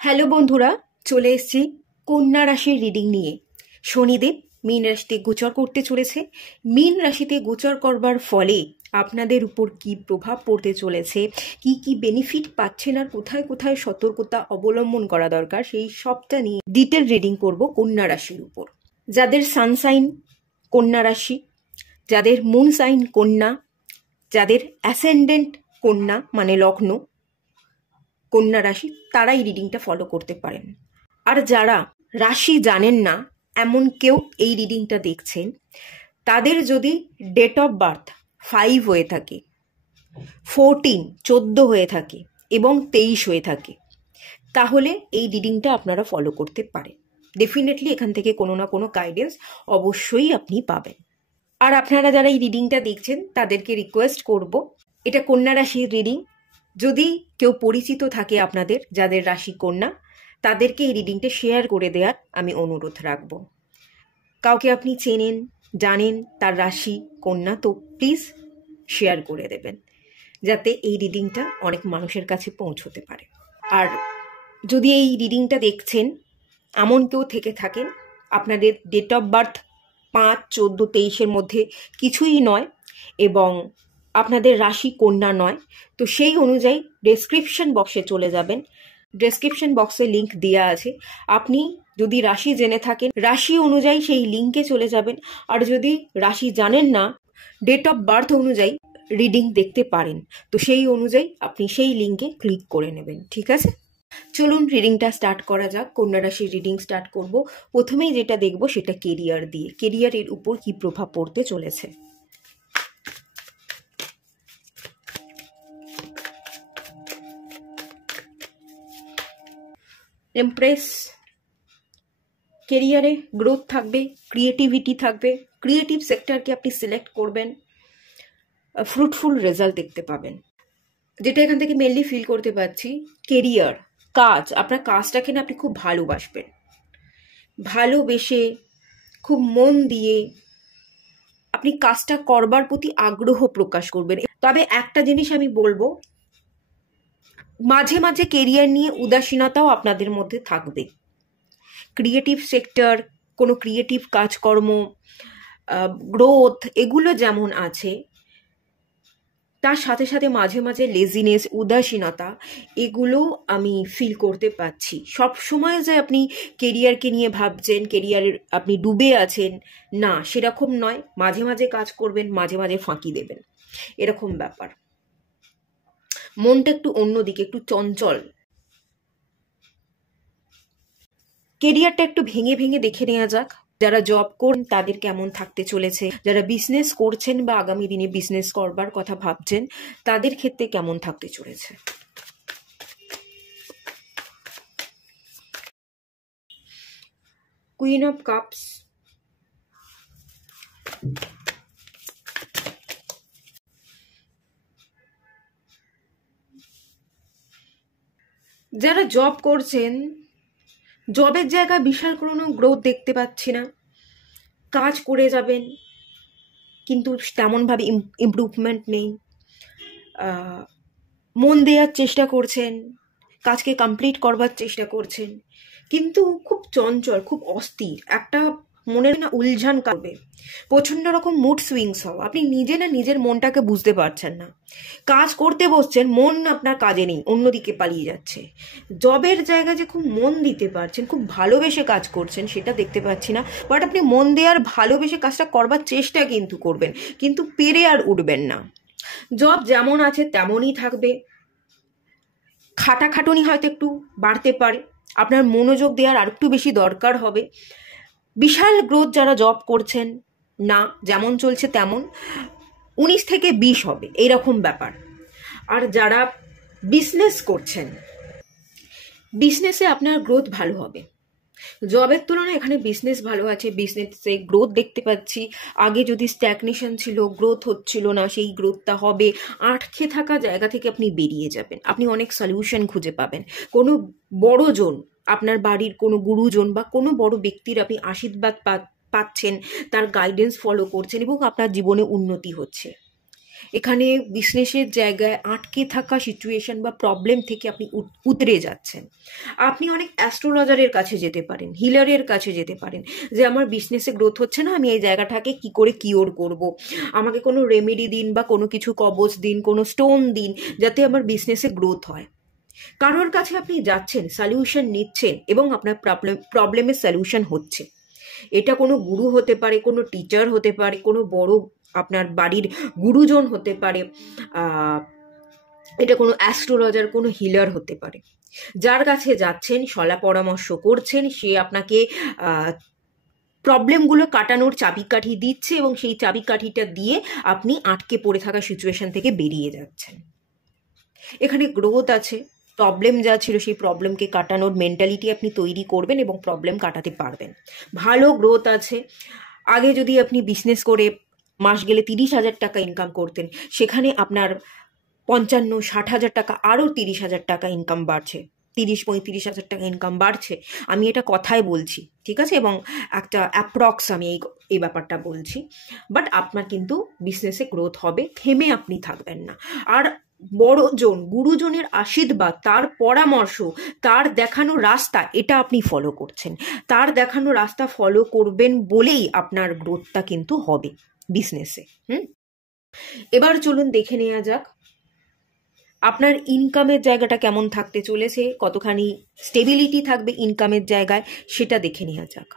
Hello বন্ধুরা, চলে এসেছি কন্যা রাশির রিডিং নিয়ে। শনিদেব মীন রাশিতে গোচর করতে চলেছে। মীন রাশিতে গোচর করবার ফলে আপনাদের উপর কি প্রভাব পড়তে চলেছে, কি কি বেনিফিট পাচ্ছেন আর কোথায় কোথায় সতর্কতা অবলম্বন করা দরকার, সেই সবটা নিয়ে ডিটেল রিডিং করব কন্যা রাশির উপর। যাদের সানসাইন কন্যা রাশি, যাদের মুন সাইন কন্যা, যাদের অ্যাসেন্ডেন্ট কন্যা মানে লগ্ন কন্যা রাশি, তারা এই রিডিংটা ফলো করতে পারেন। আর যারা রাশি জানেন না এমন কেউ এই রিডিংটা দেখছেন, তাদের যদি ডেট অফ বার্থ 5 হয়ে থাকে, 14 হয়ে থাকে এবং 23 হয়ে থাকে, তাহলে এই রিডিংটা আপনারা ফলো করতে পারেন। ডেফিনেটলি এখান থেকে কোনো না কোনো গাইডেন্স অবশ্যই আপনি পাবেন। আর আপনারা যারা এই রিডিংটা দেখছেন তাদেরকে রিকোয়েস্ট করব, এটা কন্যা রাশির রিডিং। যদি কেউ পরিচিত থাকে আপনাদের যাদের রাশি কন্যা, তাদেরকে এই রিডিংটা শেয়ার করে দেওয়ার আমি অনুরোধ রাখব। কাউকে আপনি চেনেন, জানেন তার রাশি কন্যা, তো প্লিজ শেয়ার করে দেবেন, যাতে এই রিডিংটা অনেক মানুষের কাছে পৌঁছতে পারে। আর যদি এই রিডিংটা দেখছেন এমন কেউ থেকে থাকেন আপনাদের ডেট অফ বার্থ 5, 14, 23-এর মধ্যে কিছুই নয় এবং আপনাদের রাশি কন্যা নয়, তো সেই অনুযায়ী ডেসক্রিপশন বক্সে চলে যাবেন। ডেসক্রিপশন বক্সে লিঙ্ক দেওয়া আছে। আপনি যদি রাশি জেনে থাকেন, রাশি অনুযায়ী সেই লিঙ্কে চলে যাবেন। আর যদি রাশি জানেন না, ডেট অফ বার্থ অনুযায়ী রিডিং দেখতে পারেন। তো সেই অনুযায়ী আপনি সেই লিঙ্কে ক্লিক করে নেবেন, ঠিক আছে? চলুন রিডিংটা স্টার্ট করা যাক। কন্যা রাশির রিডিং স্টার্ট করব। প্রথমেই যেটা দেখব সেটা কেরিয়ার দিয়ে। কেরিয়ারের উপর কি প্রভাব পড়তে চলেছে। এমপ্রেস, কেরিয়ারে গ্রোথ থাকবে, ক্রিয়েটিভিটি থাকবে, ক্রিয়েটিভ সেক্টরকে আপনি সিলেক্ট করবেন, ফ্রুটফুল রেজাল্ট দেখতে পাবেন। যেটা এখান থেকে মেনলি ফিল করতে পারছি, কেরিয়ার, কাজ, আপনার কাজটাকে না আপনি খুব ভালোবাসবেন, ভালোবেসে খুব মন দিয়ে আপনি কাজটা করবার প্রতি আগ্রহ প্রকাশ করবেন। তবে একটা জিনিস আমি বলবো, মাঝে মাঝে কেরিয়ার নিয়ে উদাসীনতাও আপনাদের মধ্যে থাকবে। ক্রিয়েটিভ সেক্টর, কোনো ক্রিয়েটিভ কাজকর্ম, গ্রোথ, এগুলো যেমন আছে, তার সাথে সাথে মাঝে মাঝে লেজিনেস, উদাসীনতা, এগুলো আমি ফিল করতে পারছি। সব সময় যে আপনি কেরিয়ারকে নিয়ে ভাবছেন, কেরিয়ারের আপনি ডুবে আছেন, না, সেরকম নয়। মাঝে মাঝে কাজ করবেন, মাঝে মাঝে ফাঁকি দেবেন, এরকম ব্যাপার। মনটা একটু অন্যদিকে, একটু চঞ্চল। কেরিয়ারটা একটু ভেঙে ভেঙে দেখে নেওয়া যাক। যারা জব করেন তাদের কেমন থাকতে চলেছে, যারা বিজনেস করছেন বা আগামী দিনে বিজনেস করবার কথা ভাবছেন তাদের ক্ষেত্রে কেমন থাকতে চলেছে। কুইন অফ কাপস, যারা জব করছেন, জবের জায়গায় বিশাল কোনো গ্রোথ দেখতে পাচ্ছি না। কাজ করে যাবেন কিন্তু তেমনভাবে ইমপ্রুভমেন্ট নেই। মন দেওয়ার চেষ্টা করছেন, কাজকে কমপ্লিট করবার চেষ্টা করছেন, কিন্তু খুব চঞ্চল, খুব অস্থির, একটা মনের না উলঝান করবে, প্রচন্ড রকম মুড সুইংস হওয়া। আপনি নিজে না নিজের মনটাকে বুঝতে পারছেন না। কাজ করতে বসছেন, মন আপনার কাজে নেই, অন্যদিকে পালিয়ে যাচ্ছে। জবের জায়গায় যে খুব মন দিতে পারছেন, খুব ভালোবেসে কাজ করছেন, সেটা দেখতে পাচ্ছি না। বাট আপনি মন দেওয়ার, ভালোবেসে কাজটা করবার চেষ্টা কিন্তু করবেন, কিন্তু পেরে আর উঠবেন না। জব যেমন আছে তেমনই থাকবে। খাটাখাটুনি হয়তো একটু বাড়তে পারে, আপনার মনোযোগ দেওয়ার আর একটু বেশি দরকার হবে। বিশাল গ্রোথ যারা জব করছেন না, যেমন চলছে তেমন, 19 থেকে 20 হবে, এইরকম ব্যাপার। আর যারা বিজনেস করছেন, বিজনেসে আপনার গ্রোথ ভালো হবে। জবের তুলনায় এখানে বিজনেস ভালো আছে, বিজনেসে গ্রোথ দেখতে পাচ্ছি। আগে যদি স্ট্যাগনেশন ছিল, গ্রোথ হচ্ছিল না, সেই গ্রোথটা হবে। আটকে থাকা জায়গা থেকে আপনি বেরিয়ে যাবেন, আপনি অনেক সলিউশন খুঁজে পাবেন। কোনো বড় জন, আপনার বাড়ির কোনো গুরুজন বা কোনো বড় ব্যক্তির আপনি আশীর্বাদ পাচ্ছেন, তার গাইডেন্স ফলো করছেন এবং আপনার জীবনে উন্নতি হচ্ছে। এখানে বিজনেসের জায়গায় আটকে থাকা সিচুয়েশন বা প্রবলেম থেকে আপনি উতরে যাচ্ছেন। আপনি অনেক অ্যাস্ট্রোলজারের কাছে যেতে পারেন, হিলারের কাছে যেতে পারেন, যে আমার বিজনেসে গ্রোথ হচ্ছে না, আমি এই জায়গাটাকে কি করে কিওর করব, আমাকে কোনো রেমেডি দিন বা কোনো কিছু কবচ দিন, কোনো স্টোন দিন, যাতে আমার বিজনেসে গ্রোথ হয়। কারোর কাছে আপনি যাচ্ছেন, সলিউশন নিচ্ছেন এবং আপনার প্রবলেমের সলিউশন হচ্ছে। এটা কোনো গুরু হতে পারে, কোনো টিচার হতে পারে, কোনো বড় আপনার বাড়ির গুরুজন হতে পারে, এটা কোনো অ্যাস্ট্রোলজার, কোনো হিলার হতে পারে। যার কাছে যাচ্ছেন, শলা পরামর্শ করছেন, সে আপনাকে প্রবলেমগুলো কাটানোর চাবিকাঠি দিচ্ছে এবং সেই চাবিকাঠিটা দিয়ে আপনি আটকে পড়ে থাকা সিচুয়েশন থেকে বেরিয়ে যাচ্ছেন। এখানে গ্রোথ আছে, প্রবলেম যা ছিল সেই প্রবলেমকে কাটানোর মেন্টালিটি আপনি তৈরি করবেন এবং প্রবলেম কাটাতে পারবেন। ভালো গ্রোথ আছে। আগে যদি আপনি বিজনেস করে মাস গেলে 30,000 টাকা ইনকাম করতেন, সেখানে আপনার 55-60,000 টাকা, আরও 30,000 টাকা ইনকাম বাড়ছে, 30-35,000 টাকা ইনকাম বাড়ছে। আমি এটা কথায় বলছি, ঠিক আছে, এবং একটা অ্যাপ্রক্স আমি এই ব্যাপারটা বলছি। বাট আপনার কিন্তু বিজনেসে গ্রোথ হবে, থেমে আপনি থাকবেন না। আর বড়জন, গুরুজনের আশীর্বাদ, তার পরামর্শ, তার দেখানো রাস্তা, এটা আপনি ফলো করছেন। তার দেখানো রাস্তা ফলো করবেন বলেই আপনার গ্রোথটা কিন্তু হবে বিজনেসে। এবার চলুন দেখে নেওয়া যাক আপনার ইনকামের জায়গাটা কেমন থাকতে চলেছে, কতখানি স্টেবিলিটি থাকবে ইনকামের জায়গায়, সেটা দেখে নেওয়া যাক।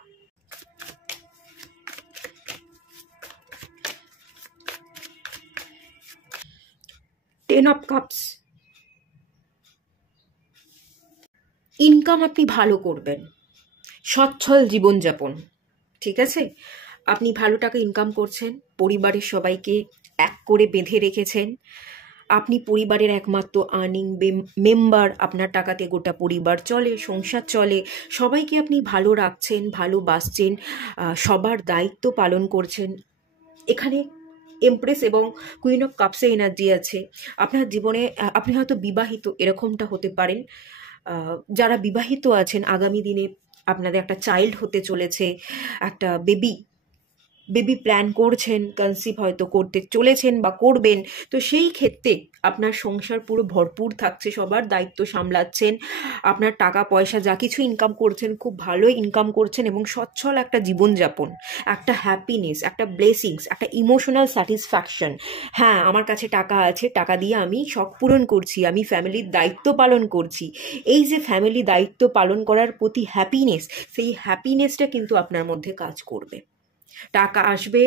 Ten of cups. ইনকাম আপনি ভালো করবেন, সচ্ছল জীবনযাপন, ঠিক আছে। আপনি ভালো টাকা ইনকাম করছেন, পরিবারের সবাইকে এক করে বেঁধে রেখেছেন, আপনি পরিবারের একমাত্র আর্নিং মেম্বার, আপনার টাকাতে গোটা পরিবার চলে, সংসার চলে, সবাইকে আপনি ভালো রাখছেন, ভালোবাসছেন, সবার দায়িত্ব পালন করছেন। এখানে এমপ্রেস এবং কুইন অফ কাপসে এনার্জি আছে। আপনার জীবনে আপনি হয়তো বিবাহিত, এরকমটা হতে পারেন। যারা বিবাহিত আছেন, আগামী দিনে আপনাদের একটা চাইল্ড হতে চলেছে, একটা বেবি প্ল্যান করছেন, কনসিভ হয়তো করতে চলেছেন বা করবেন। তো সেই ক্ষেত্রে আপনার সংসার পুরো ভরপুর থাকছে, সবার দায়িত্ব সামলাচ্ছেন, আপনার টাকা পয়সা যা কিছু ইনকাম করছেন খুব ভালো ইনকাম করছেন এবং সচ্ছল একটা জীবনযাপন, একটা হ্যাপিনেস, একটা ব্লেসিংস, একটা ইমোশনাল স্যাটিসফ্যাকশন। হ্যাঁ, আমার কাছে টাকা আছে, টাকা দিয়ে আমি শখ পূরণ করছি, আমি ফ্যামিলির দায়িত্ব পালন করছি। এই যে ফ্যামিলি দায়িত্ব পালন করার প্রতি হ্যাপিনেস, সেই হ্যাপিনেসটা কিন্তু আপনার মধ্যে কাজ করবে। টাকা আসবে,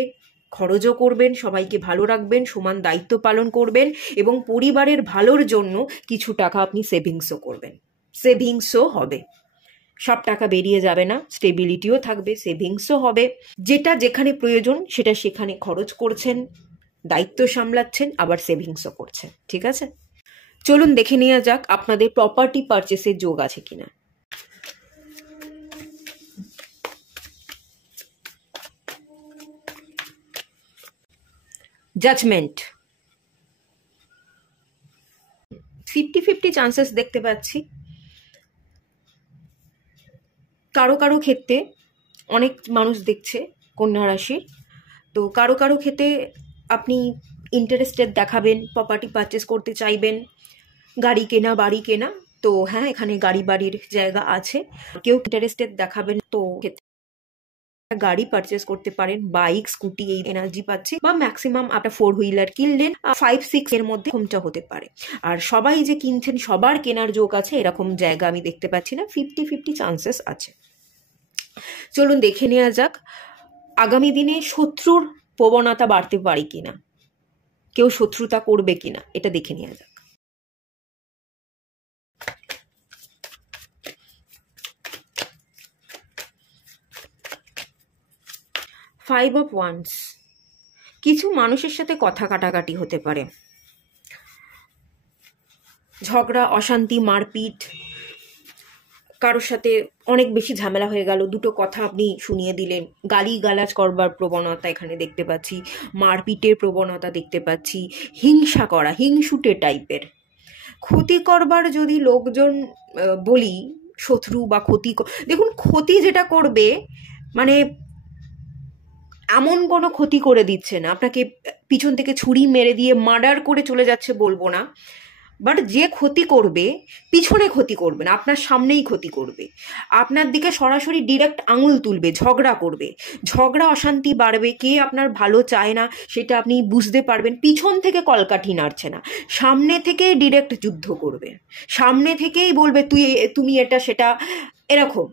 খরচও করবেন, সবাইকে ভালো রাখবেন, সমান দায়িত্ব পালন করবেন এবং পরিবারের ভালোর জন্য কিছু টাকা আপনি সেভিংসও করবেন। সেভিংসও হবে, সব টাকা বেরিয়ে যাবে না, স্টেবিলিটিও থাকবে, সেভিংসও হবে। যেটা যেখানে প্রয়োজন সেটা সেখানে খরচ করছেন, দায়িত্ব সামলাচ্ছেন, আবার সেভিংসও করছেন, ঠিক আছে। চলুন দেখে নেওয়া যাক আপনাদের প্রপার্টি পারচেসের যোগ আছে কিনা। জাজমেন্ট। 50-50 চান্সেস দেখতে পাচ্ছি। কারো কারো ক্ষেত্রে অনেক মানুষ দেখছে কন্যা রাশির, তো কারো কারো ক্ষেত্রে আপনি ইন্টারেস্টেড দেখাবেন, প্রপার্টি পারচেস করতে চাইবেন, গাড়ি কেনা, বাড়ি কেনা। তো হ্যাঁ, এখানে গাড়ি বাড়ির জায়গা আছে। কেউ ইন্টারেস্টেড দেখাবেন, তো গাড়ি পারচেস করতে পারেন, বাইক, স্কুটি, এই এনার্জি পাচ্ছে, বা ম্যাক্সিমাম আপনার 4 হুইলার কিনলেন, 5-6 এর মধ্যে হোমটা হতে পারে। আর সবাই যে কিনছেন, সবার কেনার যোগ আছে এরকম জায়গা আমি দেখতে পাচ্ছি না, 50-50 চান্সেস আছে। চলুন দেখে নেওয়া যাক আগামী দিনে শত্রুর প্রবণতা বাড়তে পারে কিনা, কেউ শত্রুতা করবে কিনা, এটা দেখে নেওয়া যাক। Five of wands. কিছু মানুষের সাথে কথা কাটাকাটি হতে পারে, ঝগড়া, অশান্তি, মারপিট, কারোর সাথে অনেক বেশি ঝামেলা হয়ে গেল, দুটো কথা আপনি শুনিয়ে দিলেন, গালি গালাজ করবার প্রবণতা এখানে দেখতে পাচ্ছি, মারপিটের প্রবণতা দেখতে পাচ্ছি, হিংসা করা, হিংসুটে টাইপের, ক্ষতি করবার যদি লোকজন বলি, শত্রু বা ক্ষতি, দেখুন ক্ষতি যেটা করবে মানে এমন কোনো ক্ষতি করে দিচ্ছে না, আপনাকে পিছন থেকে ছুরি মেরে দিয়ে মার্ডার করে চলে যাচ্ছে বলবো না, বাট যে ক্ষতি করবে পিছনে ক্ষতি করবে না, আপনার সামনেই ক্ষতি করবে, আপনার দিকে সরাসরি ডিরেক্ট আঙুল তুলবে, ঝগড়া করবে, ঝগড়া অশান্তি বাড়বে, কে আপনার ভালো চায় না সেটা আপনি বুঝতে পারবেন। পিছন থেকে কলকাঠি নাড়ছে না, সামনে থেকে ডিরেক্ট যুদ্ধ করবে, সামনে থেকেই বলবে তুমি এটা সেটা, এরকম।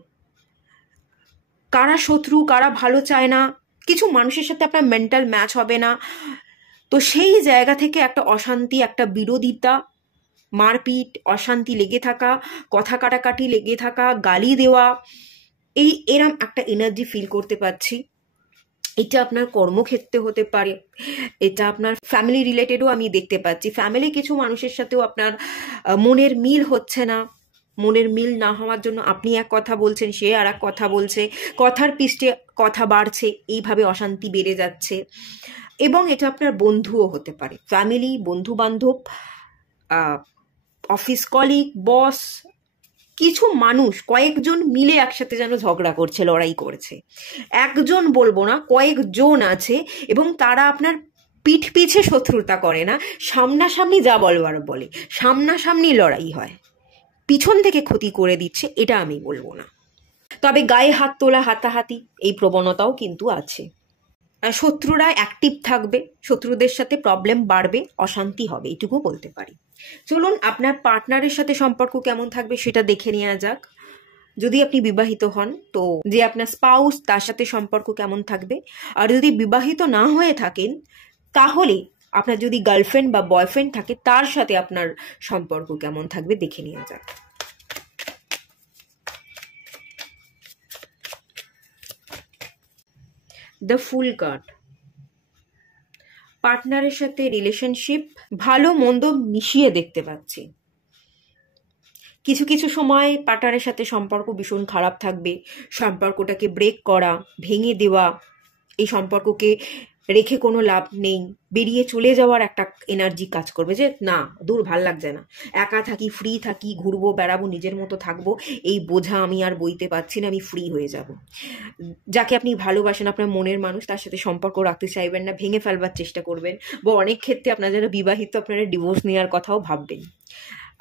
কারা শত্রু কারা ভালো চায় না, কিছু মানুষের সাথে আপনার মেন্টাল ম্যাচ হবে না, তো সেই জায়গা থেকে একটা অশান্তি, একটা বিরোধিতা, মারপিট, অশান্তি লেগে থাকা, কথা কাটাকাটি লেগে থাকা, গালি দেওয়া, এরম একটা এনার্জি ফিল করতে পারছি। এটা আপনার কর্মক্ষেত্রে হতে পারে, এটা আপনার ফ্যামিলি রিলেটেডও আমি দেখতে পাচ্ছি। ফ্যামিলি কিছু মানুষের সাথেও আপনার মনের মিল হচ্ছে না, মনের মিল না হওয়ার জন্য আপনি এক কথা বলছেন, সে আর এক কথা বলছে, কথার পিষ্টে কথা বাড়ছে, এইভাবে অশান্তি বেড়ে যাচ্ছে। এবং এটা আপনার বন্ধুও হতে পারে, ফ্যামিলি, বন্ধু বান্ধব, অফিস কলিগ, বস, কিছু মানুষ কয়েকজন মিলে একসাথে যেন ঝগড়া করছে, লড়াই করছে। একজন বলবো না, কয়েকজন আছে, এবং তারা আপনার পিঠ পিছে শত্রুতা করে না, সামনাসামনি যা বলবার বলে, সামনাসামনি লড়াই হয়, পিছন থেকে ক্ষতি করে দিচ্ছে, এটা আমি বলবো না। তবে গায়ে হাত তোলা, হাতাহাতি, এই প্রবণতাও কিন্তু আছে। শত্রুরা অ্যাক্টিভ থাকবে, শত্রুদের সাথে প্রবলেম বাড়বে, অশান্তি হবে, এইটুকু বলতে পারি। চলুন আপনার পার্টনারের সাথে সম্পর্ক কেমন থাকবে সেটা দেখে নেওয়া যাক। যদি আপনি বিবাহিত হন তো যে আপনার স্পাউস, তার সাথে সম্পর্ক কেমন থাকবে। আর যদি বিবাহিত না হয়ে থাকেন তাহলে আপনার যদি গার্লফ্রেন্ড বা বয়ফ্রেন্ড থাকে তার সাথে আপনার সম্পর্ক কেমন থাকবে দেখে নেওয়া যাক। The fool card. পার্টনারের সাথে রিলেশনশিপ ভালো মন্দ মিশিয়ে দেখতে পাচ্ছি। কিছু কিছু সময় পার্টনারের সাথে সম্পর্ক ভীষণ খারাপ থাকবে, সম্পর্কটাকে ব্রেক করা, ভেঙে দেওয়া, এই সম্পর্ককে রেখে কোনো লাভ নেই, বেরিয়ে চলে যাওয়ার একটা এনার্জি কাজ করবে, যে না দূর ভাল লাগছে না, একা থাকি, ফ্রি থাকি, ঘুরবো বেড়াবো, নিজের মতো থাকবো, এই বোঝা আমি আর বইতে পারছি না, আমি ফ্রি হয়ে যাব। যাকে আপনি ভালোবাসেন, আপনার মনের মানুষ, তার সাথে সম্পর্ক রাখতে চাইবেন না, ভেঙে ফেলবার চেষ্টা করবেন, বা অনেক ক্ষেত্রে আপনারা যারা বিবাহিত আপনারা ডিভোর্স নেওয়ার কথাও ভাববেন।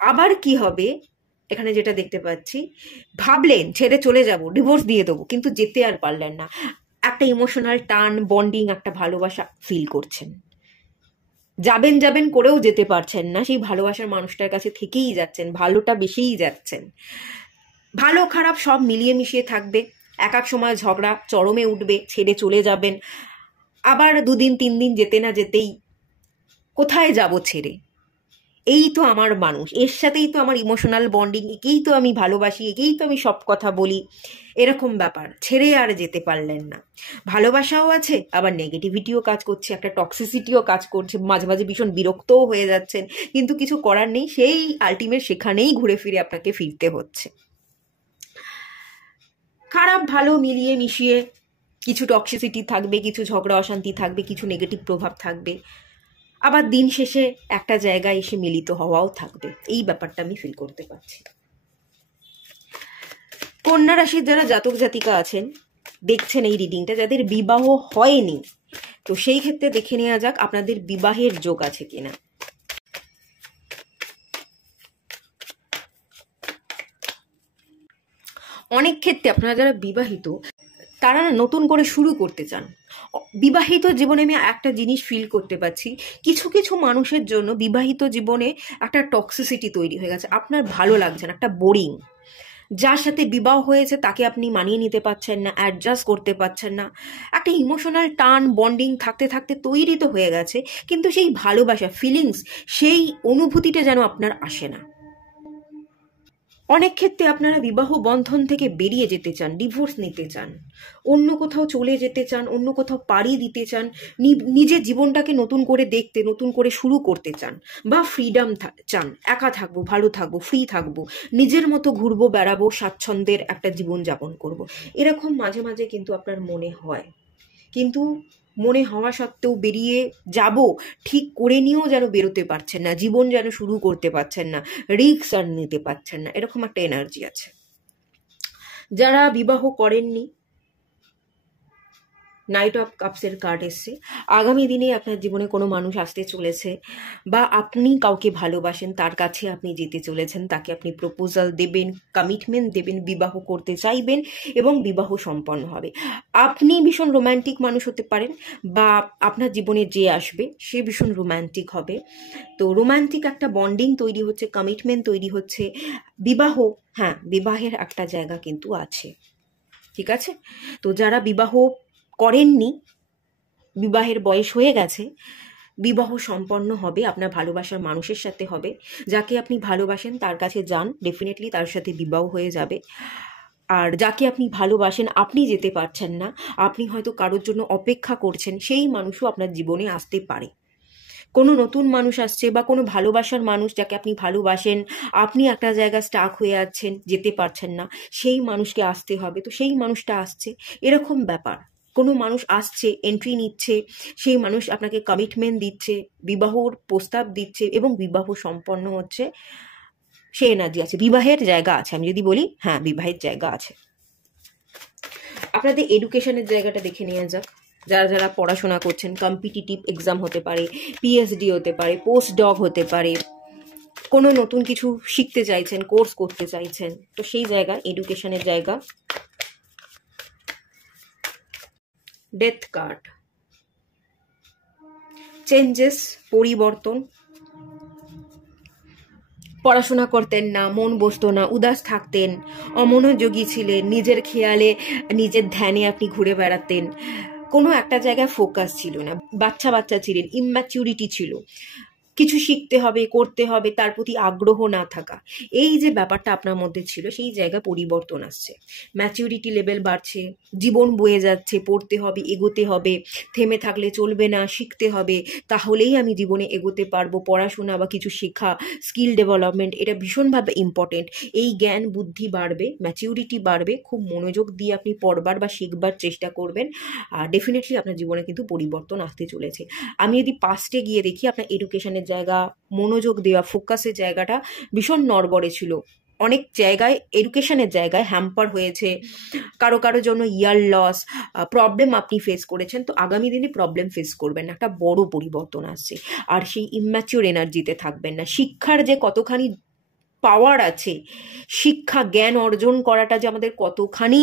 আবার কি হবে, এখানে যেটা দেখতে পাচ্ছি, ভাবলেন ছেড়ে চলে যাব, ডিভোর্স দিয়ে দেবো, কিন্তু যেতে আর পারলেন না, একটা ইমোশনাল টান, বন্ডিং, একটা ভালোবাসা ফিল করছেন, যাবেন যাবেন করেও যেতে পারছেন না, সেই ভালোবাসার মানুষটার কাছে থেকেই যাচ্ছেন, ভালোটা বেশিই যাচ্ছেন। ভালো খারাপ সব মিলিয়ে মিশিয়ে থাকবে, এক এক সময় ঝগড়া চরমে উঠবে, ছেড়ে চলে যাবেন, আবার 2 দিন 3 দিন যেতে না যেতেই কোথায় যাব ছেড়ে, এই তো আমার মানুষ, এর সাথেই তো আমার ইমোশনাল বন্ডিং, একেই তো আমি ভালোবাসি, একেই তো আমি সব কথা বলি, এরকম ব্যাপার, ছেড়ে আর যেতে পারলেন না। ভালোবাসাও আছে, আবার নেগেটিভিটিও কাজ করছে, একটা টক্সিসিটিও কাজ করছে, মাঝে মাঝে ভীষণ বিরক্তও হয়ে যাচ্ছেন, কিন্তু কিছু করার নেই, সেই আলটিমেট সেখানেই ঘুরে ফিরে আপনাকে ফিরতে হচ্ছে। খারাপ ভালো মিলিয়ে মিশিয়ে কিছু টক্সিসিটি থাকবে, কিছু ঝগড়া অশান্তি থাকবে, কিছু নেগেটিভ প্রভাব থাকবে, আবার দিন শেষে একটা জায়গায় এসে মিলিত হওয়াও থাকবে, এই ব্যাপারটা আমি ফিল করতে পারছি। কন্যা রাশির যারা জাতক জাতিকা আছেন, দেখছেন এই রিডিংটা, যাদের বিবাহ হয়নি, তো সেই ক্ষেত্রে দেখে নেওয়া যাক আপনাদের বিবাহের যোগ আছে কিনা। অনেক ক্ষেত্রে আপনারা যারা বিবাহিত তারা না নতুন করে শুরু করতে চান। বিবাহিত জীবনে আমি একটা জিনিস ফিল করতে পারছি, কিছু কিছু মানুষের জন্য বিবাহিত জীবনে একটা টক্সিসিটি তৈরি হয়ে গেছে, আপনার ভালো লাগছে না, একটা বোরিং, যার সাথে বিবাহ হয়েছে তাকে আপনি মানিয়ে নিতে পারছেন না, অ্যাডজাস্ট করতে পারছেন না, একটা ইমোশনাল টান বন্ডিং থাকতে থাকতে তৈরি তো হয়ে গেছে, কিন্তু সেই ভালোবাসা ফিলিংস, সেই অনুভূতিটা যেন আপনার আসে না। অনেক ক্ষেত্রে আপনারা বিবাহ বন্ধন থেকে বেরিয়ে যেতে চান, ডিভোর্স নিতে চান, অন্য কোথাও চলে যেতে চান, অন্য কোথাও পাড়ি দিতে চান, নিজের জীবনটাকে নতুন করে দেখতে, নতুন করে শুরু করতে চান, বা ফ্রিডম চান, একা থাকবো, ভালো থাকবো, ফ্রি থাকবো, নিজের মতো ঘুরবো বেড়াবো, স্বাচ্ছন্দ্যের একটা জীবন যাপন করব, এরকম মাঝে মাঝে কিন্তু আপনার মনে হয়, কিন্তু মনে হওয়া সত্ত্বেও বেরিয়ে যাব ঠিক করে নিয়েও যেন বেরোতে পারছেন না, জীবন যেন শুরু করতে পারছেন না, রিস্ক আর নিতে পারছেন না, এরকম একটা এনার্জি আছে। যারা বিবাহ করেননি নাইট অফ কাপসের কার্ড এসছে। আগামী দিনে আপনার জীবনে কোনো মানুষ আসতে চলেছে, বা আপনি কাউকে ভালোবাসেন, তার কাছে আপনি যেতে চলেছেন, তাকে আপনি প্রপোজাল দেবেন, কমিটমেন্ট দেবেন, বিবাহ করতে চাইবেন এবং বিবাহ সম্পন্ন হবে। আপনি ভীষণ রোম্যান্টিক মানুষ হতে পারেন, বা আপনার জীবনে যে আসবে সে ভীষণ রোম্যান্টিক হবে। তো রোম্যান্টিক একটা বন্ডিং তৈরি হচ্ছে, কমিটমেন্ট তৈরি হচ্ছে, বিবাহ, হ্যাঁ বিবাহের একটা জায়গা কিন্তু আছে, ঠিক আছে? তো যারা বিবাহ করেননি, বিবাহের বয়স হয়ে গেছে, বিবাহ সম্পন্ন হবে, আপনার ভালোবাসার মানুষের সাথে হবে। যাকে আপনি ভালোবাসেন তার কাছে যান, ডেফিনেটলি তার সাথে বিবাহ হয়ে যাবে। আর যাকে আপনি ভালোবাসেন, আপনি যেতে পারছেন না, আপনি হয়তো কারোর জন্য অপেক্ষা করছেন, সেই মানুষও আপনার জীবনে আসতে পারে। কোনো নতুন মানুষ আসছে, বা কোনো ভালোবাসার মানুষ যাকে আপনি ভালোবাসেন, আপনি একটা জায়গায় স্টাক হয়ে আছেন, যেতে পারছেন না, সেই মানুষকে আসতে হবে। তো সেই মানুষটা আসছে, এরকম ব্যাপার। কোনো মানুষ আসছে, এন্ট্রি নিচ্ছে, সেই মানুষ আপনাকে কমিটমেন্ট দিচ্ছে, বিবাহর প্রস্তাব দিচ্ছে এবং বিবাহ সম্পন্ন হচ্ছে, সে এনার্জি আছে, বিবাহের জায়গা আছে। আমি যদি বলি হ্যাঁ বিবাহের জায়গা আছে। আপনাদের এডুকেশনের জায়গাটা দেখে নেওয়া যাক। যারা যারা পড়াশোনা করছেন, কম্পিটিটিভ এক্সাম হতে পারে, পিএইচডি হতে পারে, পোস্ট ডক হতে পারে, কোনো নতুন কিছু শিখতে চাইছেন, কোর্স করতে চাইছেন, তো সেই জায়গা, এডুকেশনের জায়গা। ডেথ কার্ড, চেঞ্জেস, পরিবর্তন। পড়াশোনা করতেন না, মন বসতো না, উদাস থাকতেন, অমনোযোগী ছিলেন, নিজের খেয়ালে নিজের ধ্যানে আপনি ঘুরে বেড়াতেন, কোনো একটা জায়গায় ফোকাস ছিল না, বাচ্চা বাচ্চা ছিলেন, ইম্যাচিউরিটি ছিল, কিছু শিখতে হবে, করতে হবে, তার প্রতি আগ্রহ না থাকা, এই যে ব্যাপারটা আপনার মধ্যে ছিল, সেই জায়গায় পরিবর্তন আসছে, ম্যাচিউরিটি লেভেল বাড়ছে, জীবন বয়ে যাচ্ছে, পড়তে হবে, এগোতে হবে, থেমে থাকলে চলবে না, শিখতে হবে, তাহলেই আমি জীবনে এগোতে পারবো। পড়াশোনা বা কিছু শেখা, স্কিল ডেভেলপমেন্ট, এটা ভীষণভাবে ইম্পর্টেন্ট। এই জ্ঞান বুদ্ধি বাড়বে, ম্যাচিউরিটি বাড়বে, খুব মনোযোগ দিয়ে আপনি পড়বার বা শিখবার চেষ্টা করবেন, আর ডেফিনেটলি আপনার জীবনে কিন্তু পরিবর্তন আসতে চলেছে। আমি যদি পাস্টে গিয়ে দেখি, আপনার এডুকেশনের জায়গা, মনোযোগ দেওয়া, ফোকাসের জায়গাটা ভীষণ নড়বড়ে ছিল, অনেক জায়গায় এডুকেশনের জায়গায় হ্যাম্পার হয়েছে, কারো কারো জন্য ইয়ার লস, প্রবলেম আপনি ফেস করেছেন। তো আগামী দিনে প্রবলেম ফেস করবেন না, একটা বড় পরিবর্তন আসছে, আর সেই ইম্যাচিওর এনার্জিতে থাকবেন না। শিক্ষার যে কতখানি পাওয়ার আছে, শিক্ষা জ্ঞান অর্জন করাটা যে আমাদের কতখানি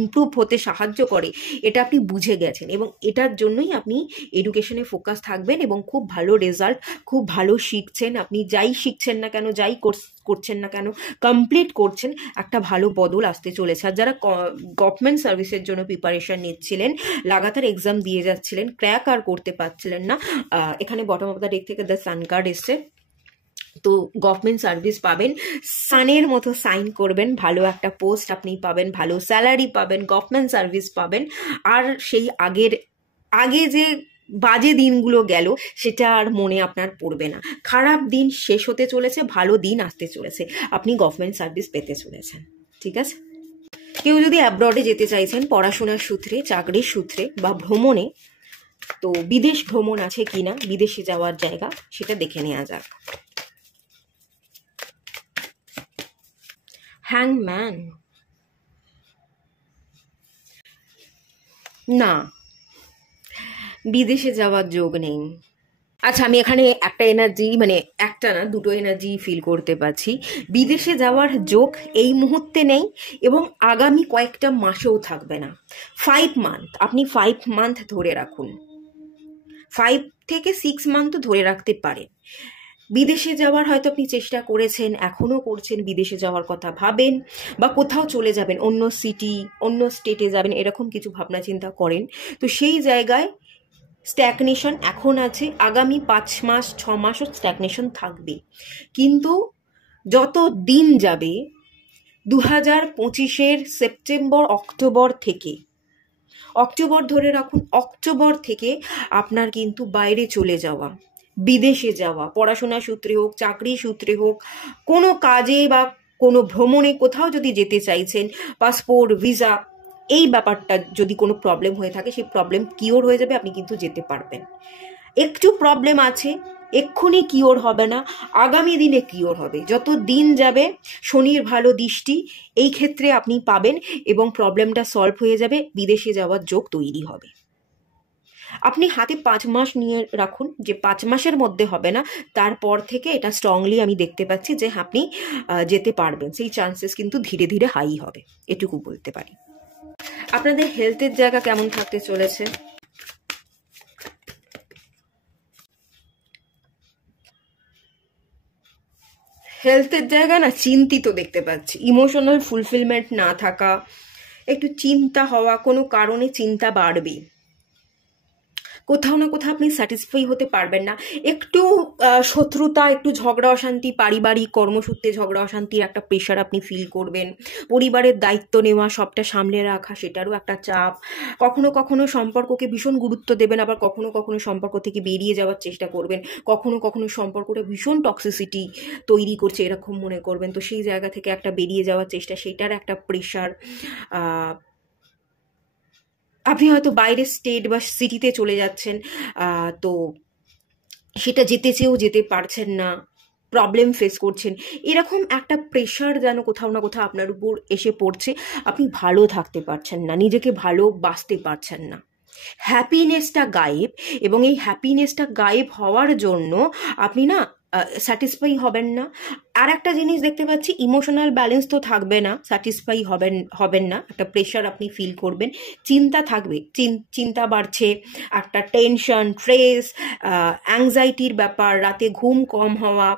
ইমপ্রুভ হতে সাহায্য করে, এটা আপনি বুঝে গেছেন, এবং এটার জন্যই আপনি এডুকেশনে ফোকাস থাকবেন এবং খুব ভালো রেজাল্ট, খুব ভালো শিখছেন, আপনি যাই শিখছেন না কেন, যাই কোর্স করছেন না কেন, কমপ্লিট করছেন, একটা ভালো বদল আসতে চলেছে। আর যারা গভর্নমেন্ট সার্ভিসের জন্য প্রিপারেশন নিচ্ছিলেন, লাগাতার এক্সাম দিয়ে যাচ্ছিলেন, ক্র্যাক আর করতে পারছিলেন না, এখানে বটম অফ দ্য ডেক থেকে দ্য সান কার্ড এসছে, তো গভর্নমেন্ট সার্ভিস পাবেন, সানের মতো সাইন করবেন, ভালো একটা পোস্ট আপনি পাবেন, ভালো স্যালারি পাবেন, গভর্নমেন্ট সার্ভিস পাবেন, আর সেই আগে যে বাজে দিনগুলো গেল সেটা আর মনে আপনার পড়বে না, খারাপ দিন শেষ হতে চলেছে, ভালো দিন আসতে চলেছে, আপনি গভর্নমেন্ট সার্ভিস পেতে চলেছেন, ঠিক আছে? কেউ যদি অ্যাব্রডে যেতে চাইছেন পড়াশোনার সূত্রে, চাকরির সূত্রে বা ভ্রমণে, তো বিদেশ ভ্রমণ আছে কিনা, বিদেশে যাওয়ার জায়গা, সেটা দেখে নেওয়া যাক। হ্যাংম্যান, না, বিদেশে যাওয়ার যোগ নেই। আচ্ছা, আমি এখানে একটা এনার্জি, মানে একটা না দুটো এনার্জি ফিল করতে পারছি। বিদেশে যাওয়ার যোগ এই মুহূর্তে নেই, এবং আগামী কয়েকটা মাসেও থাকবে না। 5 মান্থ, আপনি 5 মান্থ ধরে রাখুন, 5 থেকে 6 মান্থ ধরে রাখতে পারেন। বিদেশে যাওয়ার হয়তো আপনি চেষ্টা করেছেন, এখনও করছেন, বিদেশে যাওয়ার কথা ভাবেন, বা কোথাও চলে যাবেন, অন্য সিটি, অন্য স্টেটে যাবেন, এরকম কিছু ভাবনা চিন্তা করেন। তো সেই জায়গায় স্ট্যাগনেশন এখন আছে, আগামী 5 মাস 6 মাসও স্ট্যাগনেশন থাকবে। কিন্তু যত দিন যাবে, 2025-এর সেপ্টেম্বর অক্টোবর থেকে, অক্টোবর ধরে রাখুন, অক্টোবর থেকে আপনার কিন্তু বাইরে চলে যাওয়া, বিদেশে যাওয়া, পড়াশোনা সূত্রে হোক, চাকরি সূত্রে হোক, কোনো কাজে বা কোনো ভ্রমণে কোথাও যদি যেতে চাইছেন, পাসপোর্ট, ভিসা, এই ব্যাপারটা যদি কোনো প্রবলেম হয়ে থাকে, সেই প্রবলেম কিওর হয়ে যাবে, আপনি কিন্তু যেতে পারবেন। একটু প্রবলেম আছে, এক্ষুনি কিওর হবে না, আগামী দিনে কিওর হবে। যত দিন যাবে শনির ভালো দৃষ্টি এই ক্ষেত্রে আপনি পাবেন এবং প্রবলেমটা সলভ হয়ে যাবে, বিদেশে যাওয়ার যোগ তৈরি হবে। আপনি হাতে 5 মাস নিয়ে রাখুন, যে 5 মাসের মধ্যে হবে না, তারপর থেকে এটা স্ট্রংলি আমি দেখতে পাচ্ছি যে আপনি যেতে পারবেন, সেই চান্সেস কিন্তু ধীরে ধীরে হাই হবে, এটুকু বলতে পারি। আপনাদের হেলথের জায়গা কেমন থাকতে চলেছে? হেলথের জায়গা না চিন্তিত দেখতে পাচ্ছি, ইমোশনাল ফুলফিলমেন্ট না থাকা, একটু চিন্তা হওয়া, কোনো কারণে চিন্তা বাড়বে, কোথাও না কোথাও আপনি স্যাটিসফাই হতে পারবেন না, একটু শত্রুতা, একটু ঝগড়া অশান্তি, পারিবারিক কর্মসূত্রে ঝগড়া অশান্তির একটা প্রেশার আপনি ফিল করবেন, পরিবারের দায়িত্ব নেওয়া, সবটা সামলে রাখা, সেটারও একটা চাপ, কখনো কখনো সম্পর্ককে ভীষণ গুরুত্ব দেবেন, আবার কখনো কখনো সম্পর্ক থেকে বেরিয়ে যাওয়ার চেষ্টা করবেন, কখনো কখনো সম্পর্কটা ভীষণ টক্সিসিটি তৈরি করছে এরকম মনে করবেন, তো সেই জায়গা থেকে একটা বেরিয়ে যাওয়ার চেষ্টা, সেটার একটা প্রেশার। আপনি হয়তো বাইরের স্টেট বা সিটিতে চলে যাচ্ছেন, তো সেটা যেতে চেয়েও যেতে পারছেন না, প্রবলেম ফেস করছেন, এরকম একটা প্রেশার যেন কোথাও না কোথাও আপনার উপর এসে পড়ছে, আপনি ভালো থাকতে পারছেন না, নিজেকে ভালো বাঁচতে পারছেন না, হ্যাপিনেসটা গায়েব, এবং এই হ্যাপিনেসটা গায়েব হওয়ার জন্য আপনি না স্যাটিসফাই হবেন না। আর একটা জিনিস দেখতে পাচ্ছি, ইমোশনাল ব্যালেন্স তো থাকবে না, স্যাটিসফাই হবেন না, একটা প্রেশার আপনি ফিল করবেন, চিন্তা থাকবে, চিন্তা বাড়ছে, একটা টেনশন, স্ট্রেস, অ্যাংজাইটির ব্যাপার, রাতে ঘুম কম হওয়া,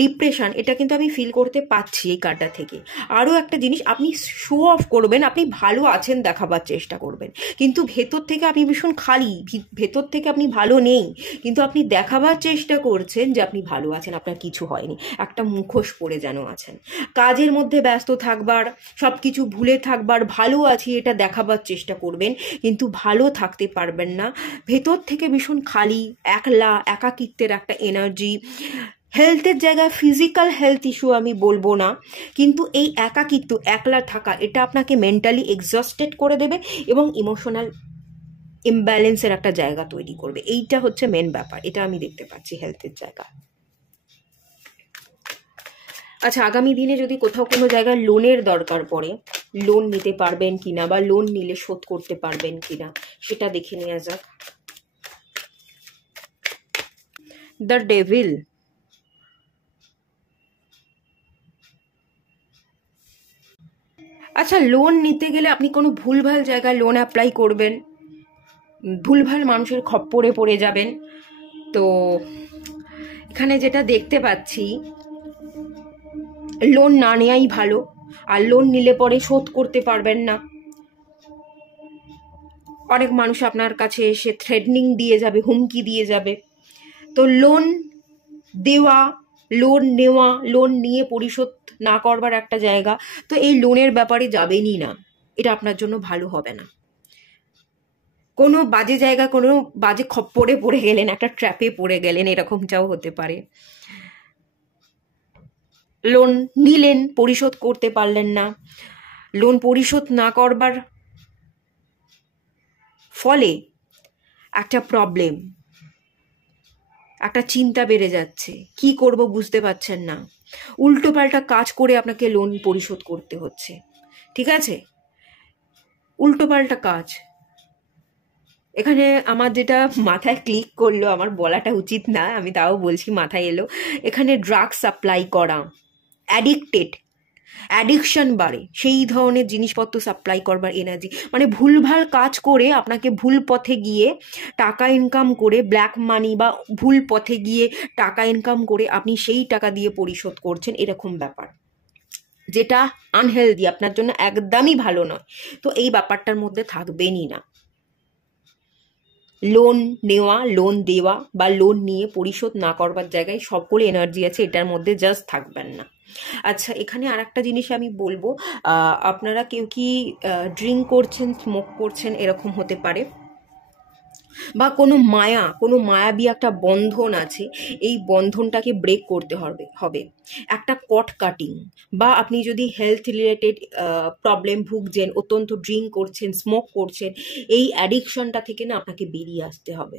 ডিপ্রেশন, এটা কিন্তু আমি ফিল করতে পারছি এই কার্ডটা থেকে। আরও একটা জিনিস, আপনি শো অফ করবেন, আপনি ভালো আছেন দেখাবার চেষ্টা করবেন, কিন্তু ভেতর থেকে আপনি ভীষণ খালি, ভেতর থেকে আপনি ভালো নেই, কিন্তু আপনি দেখাবার চেষ্টা করছেন যে আপনি ভালো আছেন, আপনার কিছু হয়নি, একটা মুখোশ পরে যেন আছেন, কাজের মধ্যে ব্যস্ত থাকবার, সব কিছু ভুলে থাকবার, ভালো আছি এটা দেখাবার চেষ্টা করবেন, কিন্তু ভালো থাকতে পারবেন না, ভেতর থেকে ভীষণ খালি, একলা, একাকিত্বের একটা এনার্জি। হেলথের জায়গায় ফিজিক্যাল হেলথ ইস্যু আমি বলবো না, কিন্তু এই একাকিত্ব, একলা থাকা, এটা আপনাকে মেন্টালি এক্সস্টেড করে দেবে এবং ইমোশনাল ইমব্যালেন্সের একটা জায়গা তৈরি করবে, এইটা হচ্ছে মেন ব্যাপার, এটা আমি দেখতে পাচ্ছি হেলথের জায়গা। আচ্ছা, আগামী দিনে যদি কোথাও কোনো জায়গায় লোনের দরকার পড়ে, লোন নিতে পারবেন কিনা, বা লোন নিলে শোধ করতে পারবেন কিনা, সেটা দেখে নেওয়া যাক। দ্য ডেভিল, আচ্ছা, লোন নিতে গেলে আপনি কোনো ভুলভাল জায়গায় লোন অ্যাপ্লাই করবেন, ভুলভাল মানুষের খপ্পরে পড়ে যাবেন, তো এখানে যেটা দেখতে পাচ্ছি, লোন না নেওয়াই ভালো, আর লোন নিলে পরে শোধ করতে পারবেন না, অনেক মানুষ আপনার কাছে এসে থ্রেটনিং দিয়ে যাবে, হুমকি দিয়ে যাবে, তো লোন দেওয়া, লোন নেওয়া, লোন নিয়ে পরিশোধ না করবার একটা জায়গা, তো এই লোনের ব্যাপারে যাবেনই না, এটা আপনার জন্য ভালো হবে না, কোনো বাজে জায়গা, কোনো বাজে খপ্পরে পড়ে গেলেন, একটা ট্র্যাপে পড়ে গেলেন, এরকমটাও হতে পারে, লোন নিলেন, পরিশোধ করতে পারলেন না, লোন পরিশোধ না করবার ফলে একটা প্রবলেম, একটা চিন্তা বেড়ে যাচ্ছে, কি করব বুঝতে পারছেন না, উল্টোপাল্টা কাজ করে আপনাকে লোন পরিশোধ করতে হচ্ছে, ঠিক আছে, উল্টোপাল্টা কাজ। এখানে আমার যেটা মাথায় ক্লিক করলো, আমার বলাটা উচিত না, আমি তাও বলছি, মাথায় এলো, এখানে ড্রাগস সাপ্লাই করা, অ্যাডিকশন বাড়ে, সেই ধরনের জিনিসপত্র সাপ্লাই করবার এনার্জি, মানে ভুলভাল কাজ করে আপনাকে ভুল পথে গিয়ে টাকা ইনকাম করে, ব্ল্যাক মানি বা ভুল পথে গিয়ে টাকা ইনকাম করে আপনি সেই টাকা দিয়ে পরিশোধ করছেন, এরকম ব্যাপার, যেটা আনহেলদি, আপনার জন্য একদমই ভালো নয়, তো এই ব্যাপারটার মধ্যে থাকবেনই না। লোন নেওয়া, লোন দেওয়া বা লোন নিয়ে পরিশোধ না করবার জায়গায় সকলে এনার্জি আছে, এটার মধ্যে জাস্ট থাকবেন না। আচ্ছা, এখানে আর একটা জিনিস আমি বলবো, আপনারা কেউ কি ড্রিঙ্ক করছেন, স্মোক করছেন, এরকম হতে পারে, বা কোনো মায়াবী একটা বন্ধন আছে, এই বন্ধনটাকে ব্রেক করতে হবে একটা কট কাটিং, বা আপনি যদি হেলথ রিলেটেড প্রবলেম ভুগছেন, অত্যন্ত ড্রিঙ্ক করছেন, স্মোক করছেন, এই অ্যাডিকশনটা থেকে না আপনাকে বেরিয়ে আসতে হবে।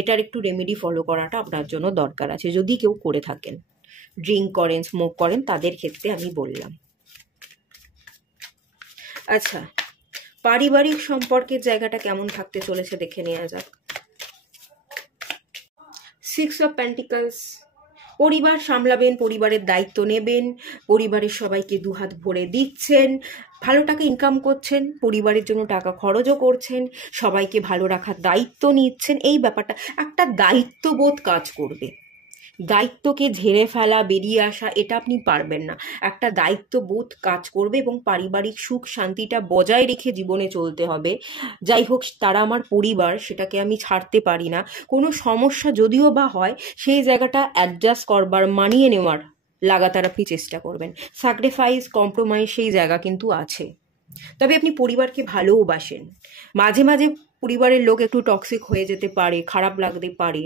এটার একটু রেমেডি ফলো করাটা আপনার জন্য দরকার আছে, যদি কেউ করে থাকেন, ড্রিঙ্ক করেন, স্মোক করেন, তাদের ক্ষেত্রে আমি বললাম। আচ্ছা, পারিবারিক সম্পর্কের জায়গাটা কেমন থাকতে চলেছে দেখে নেওয়া যাক। 6 অফ পেন্টিকলস, পরিবার সামলাবেন, পরিবারের দায়িত্ব নেবেন, পরিবারের সবাইকে দুহাত ভরে দিচ্ছেন, ভালো টাকা ইনকাম করছেন, পরিবারের জন্য টাকা খরচও করছেন, সবাইকে ভালো রাখার দায়িত্ব নিচ্ছেন। এই ব্যাপারটা একটা দায়িত্ববোধ কাজ করবে। দায়িত্বকে ঝেড়ে ফেলা, বেরিয়ে আসা, এটা আপনি পারবেন না। একটা দায়িত্ববোধ কাজ করবে এবং পারিবারিক সুখ শান্তিটা বজায় রেখে জীবনে চলতে হবে। যাই হোক, তারা আমার পরিবার, সেটাকে আমি ছাড়তে পারি না। কোনো সমস্যা যদিও বা হয়, সেই জায়গাটা অ্যাডজাস্ট করবার, মানিয়ে নেওয়ার লাগাতার আপনি চেষ্টা করবেন। স্যাক্রিফাইস, কম্প্রোমাইজ, সেই জায়গা কিন্তু আছে। তবে আপনি পরিবারকে ভালোবাসেন। মাঝে মাঝে পরিবারের লোক একটু টক্সিক হয়ে যেতে পারে, খারাপ লাগতে পারে।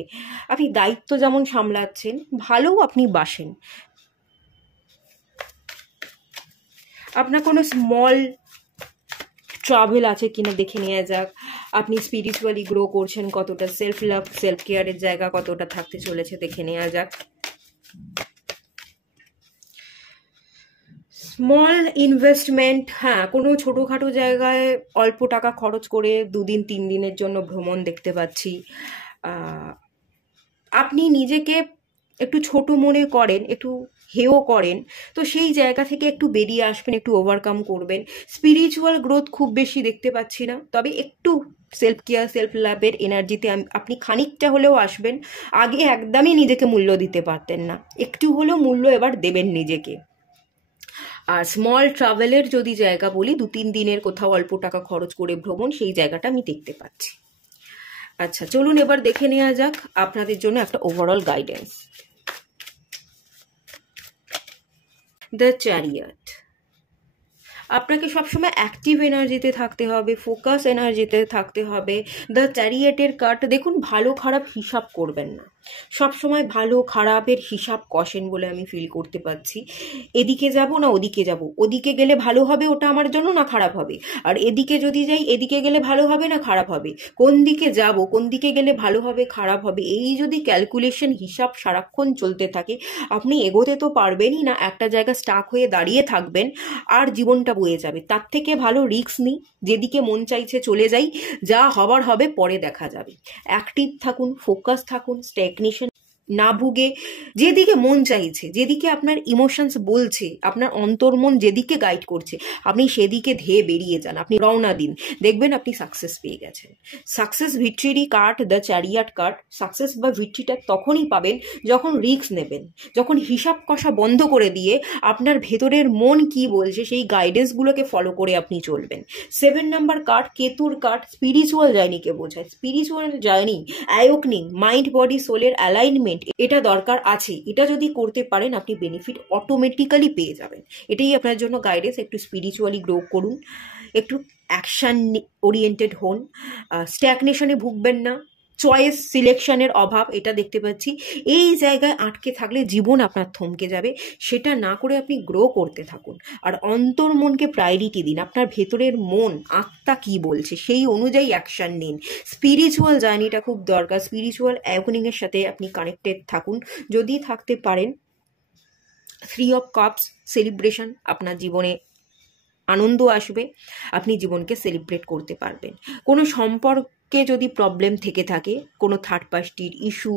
আপনি দায়িত্ব যেমন সামলাচ্ছেন, ভালোও আপনি বাসেন। আপনার কোনো স্মল ট্রাভেল আছে কিনা দেখে নেওয়া যাক। আপনি স্পিরিচুয়ালি গ্রো করছেন কতটা, সেলফ লাভ, সেলফ কেয়ারের জায়গা কতটা থাকতে চলেছে দেখে নেওয়া যাক। স্মল ইনভেস্টমেন্ট, হ্যাঁ, কোনো ছোটোখাটো জায়গায় অল্প টাকা খরচ করে 2 দিন 3 দিনের জন্য ভ্রমণ দেখতে পাচ্ছি। আপনি নিজেকে একটু ছোট মনে করেন, একটু হেও করেন, তো সেই জায়গা থেকে একটু বেরিয়ে আসবেন, একটু ওভারকাম করবেন। স্পিরিচুয়াল গ্রোথ খুব বেশি দেখতে পাচ্ছি না, তবে একটু সেলফ কেয়ার, সেলফ লাভের এনার্জিতে আপনি খানিকটা হলেও আসবেন। আগে একদমই নিজেকে মূল্য দিতে পারতেন না, একটু হলেও মূল্য এবার দেবেন নিজেকে। আর স্মল ট্রাভেলের যদি জায়গা বলি, 2-3 দিনের কোথাও অল্প টাকা খরচ করে ভ্রমণ, সেই জায়গাটা আমি দেখতে পাচ্ছি। আচ্ছা, চলুন এবার দেখে নেওয়া যাক আপনাদের জন্য একটা ওভারঅল গাইডেন্স। দ্য চ্যারিয়ট, আপনাকে সবসময় অ্যাক্টিভ এনার্জিতে থাকতে হবে, ফোকাস এনার্জিতে থাকতে হবে। দ্য চ্যারিয়টের কার্ড দেখুন, ভালো খারাপ হিসাব করবেন না, সবসময় ভালো খারাপের হিসাব কষেন বলে আমি ফিল করতে পারছি। এদিকে যাব না ওদিকে যাব, ওদিকে গেলে ভালো হবে ওটা আমার জন্য না খারাপ হবে, আর এদিকে যদি যাই এদিকে গেলে ভালো হবে না খারাপ হবে, কোন দিকে যাব, কোন দিকে গেলে ভালো হবে খারাপ হবে, এই যদি ক্যালকুলেশন হিসাব সারাক্ষণ চলতে থাকে, আপনি এগোতে তো পারবেনই না, একটা জায়গায় স্টাক হয়ে দাঁড়িয়ে থাকবেন আর জীবনটা বয়ে যাবে। তার থেকে ভালো রিস্ক নিই, যেদিকে মন চাইছে চলে যাই, যা হবার হবে পরে দেখা যাবে। অ্যাক্টিভ থাকুন, ফোকাস থাকুন, স্ট্যাগনেশন না ভুগে যেদিকে মন চাইছে, যেদিকে আপনার ইমোশনস বলছে, আপনার অন্তর্মন যেদিকে গাইড করছে, আপনি সেদিকে ধেয়ে বেরিয়ে যান, আপনি রওনা দিন, দেখবেন আপনি সাকসেস পেয়ে গেছেন। Success victory card, the chariot card. Success বা ভিক্টরিটা তখনই পাবেন যখন রিস্ক নেবেন, যখন হিসাব কষা বন্ধ করে দিয়ে আপনার ভেতরের মন কি বলছে সেই গাইডেন্সগুলোকে ফলো করে আপনি চলবেন। 7 নাম্বার কার্ড, কেতুর কার্ড, স্পিরিচুয়াল জার্নিকে বোঝায়। Spiritual journey, awakening, mind body সোলের অ্যালাইনমেন্ট, এটা দরকার আছে। এটা যদি করতে পারেন আপনি বেনিফিট অটোমেটিক্যালি পেয়ে যাবেন। এটাই আপনার জন্য গাইডেন্স। একটু স্পিরিচুয়ালি গ্রো করুন, একটু অ্যাকশন ওরিয়েন্টেড হন, স্ট্যাগনেশনে ভুগবেন না, চয়েস সিলেকশনের অভাব এটা দেখতে পাচ্ছি। এই জায়গায় আটকে থাকলে জীবন আপনার থমকে যাবে, সেটা না করে আপনি গ্রো করতে থাকুন। আর অন্তর্মনকে প্রায়োরিটি দিন, আপনার ভেতরের মন আত্মা কি বলছে সেই অনুযায়ী অ্যাকশন নিন। স্পিরিচুয়াল জার্নিটা খুব দরকার, স্পিরিচুয়াল অ্যাওয়েকনিংয়ের সাথে আপনি কানেক্টেড থাকুন। যদি থাকতে পারেন, 3 অফ কাপস, সেলিব্রেশন, আপনার জীবনে আনন্দ আসবে, আপনি জীবনকে সেলিব্রেট করতে পারবেন। কোনো সম্পর্কে যদি প্রবলেম থেকে থাকে, কোনো থার্ড পার্টির ইস্যু,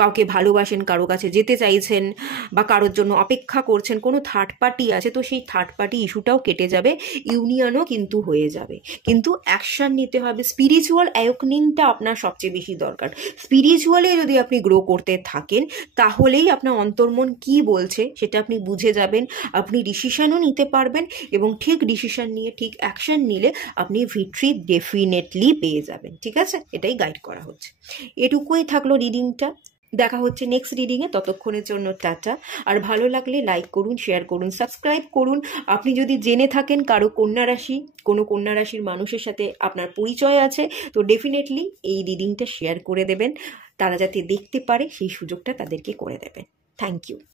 কাউকে ভালোবাসেন, কারো কাছে যেতে চাইছেন বা কারোর জন্য অপেক্ষা করছেন, কোনো থার্ড পার্টি আছে, তো সেই থার্ড পার্টি ইস্যুটাও কেটে যাবে, ইউনিয়নও কিন্তু হয়ে যাবে। কিন্তু অ্যাকশন নিতে হবে। স্পিরিচুয়াল অ্যাওয়েকনিংটা আপনার সবচেয়ে বেশি দরকার। স্পিরিচুয়ালি যদি আপনি গ্রো করতে থাকেন, তাহলেই আপনার অন্তর্মন কি বলছে সেটা আপনি বুঝে যাবেন, আপনি ডিসিশনও নিতে পারবেন, এবং ঠিক ডিসিশন নিয়ে ঠিক অ্যাকশন নিলে আপনি ভিক্টরি ডেফিনেটলি পেয়ে যাবেন। ঠিক আছে, এটাই গাইড করা হচ্ছে। এটুকুই থাকলো রিডিংটা। দেখা হচ্ছে নেক্সট রিডিংয়ে, ততক্ষণের জন্য টাটা। আর ভালো লাগলে লাইক করুন, শেয়ার করুন, সাবস্ক্রাইব করুন। আপনি যদি জেনে থাকেন কারো কন্যা রাশি, কোনো কন্যা রাশির মানুষের সাথে আপনার পরিচয় আছে, তো ডেফিনেটলি এই রিডিংটা শেয়ার করে দেবেন, তারা যাতে দেখতে পারে সেই সুযোগটা তাদেরকে করে দেবেন। Thank you.